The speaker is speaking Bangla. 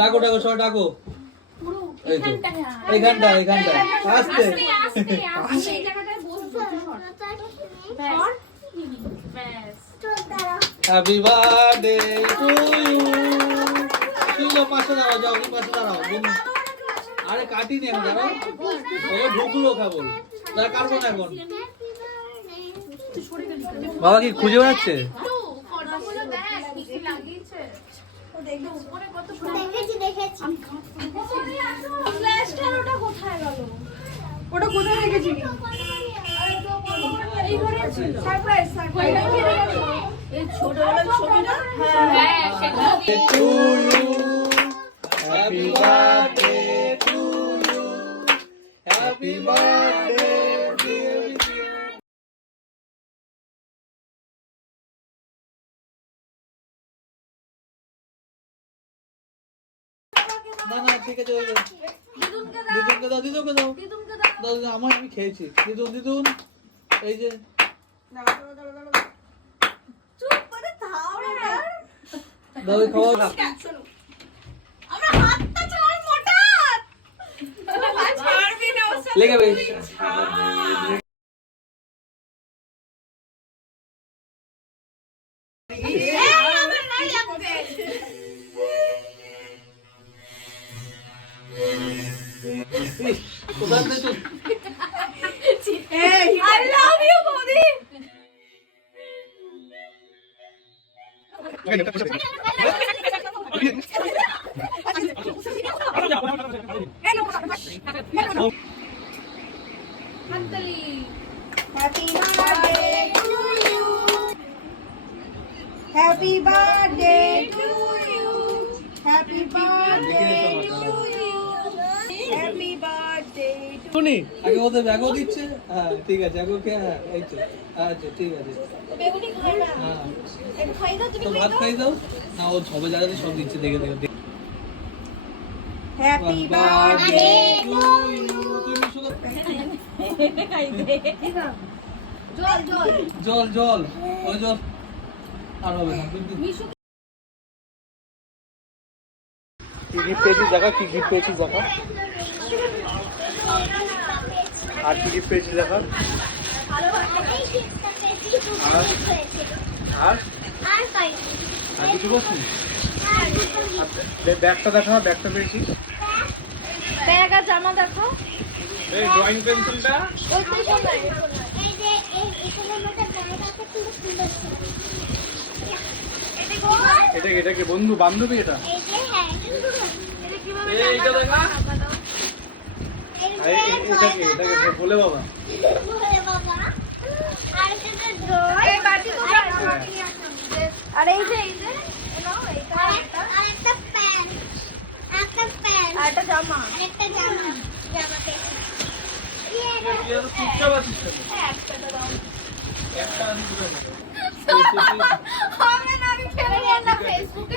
ডাকো ডাকো সবাই ডাকো। এইখানটা আস্তে হ্যাপি বার্থডে টু ইউ। পাশে দাঁড়াও, যাও পাশে দাঁড়াও। আরে কাটিনি এখন, দাঁড়াও। ওকে ঢুকলো খাবো, কাটবো না এখন। বাবা কি খুঁজে বেড়াচ্ছে? ওটা কোথায় রেখেছি? ছোটবেলার ছবিটা। Happy birthday to you, happy birthday dear. না না ঠিক আছে, দিদুনকে দাও, দিদুনকে দাও, দাও আমার, আমি খেয়েছি। দিদুন দিদুন এই যে দাও খাওয়া। লেগে বেশ I love you, Bobby. Happy birthday to you. Happy birthday to you. Happy birthday to you. Happy birthday to শুনি আগে ওদের ব্যাগও দিচ্ছে। হ্যাঁ ঠিক আছে, আগে ওকে। হ্যাঁ এই তো, আচ্ছা ঠিক আছে। বেগুনি খায় না। হ্যাঁ একটু খাই দাও তুমি। তো ভাত খাই দাও না, ও সবাই যারা সব দিচ্ছে, দেখে দেখে। Happy birthday to you. তুমি শুধু জল জল জল জল, ওই জল আর হবে না। কি গিফট পেয়েছিস দেখা, কি গিফট পেয়েছিস দেখা, আর কি গিফট পেয়েছিস দেখা। আর আর কিছু করছিস? ব্যাগটা দেখা, ব্যাগটা পেয়েছিস। ব্যাগ আর জামা দেখো। এই ড্রয়িং পেন্সিলটা এটা কি বন্ধু বান্ধবী? এটা এইটা দেখা, এটাকে বলে বাবা। আর এই যে একটা জামা। আমি ফেলে না ফেসবুকে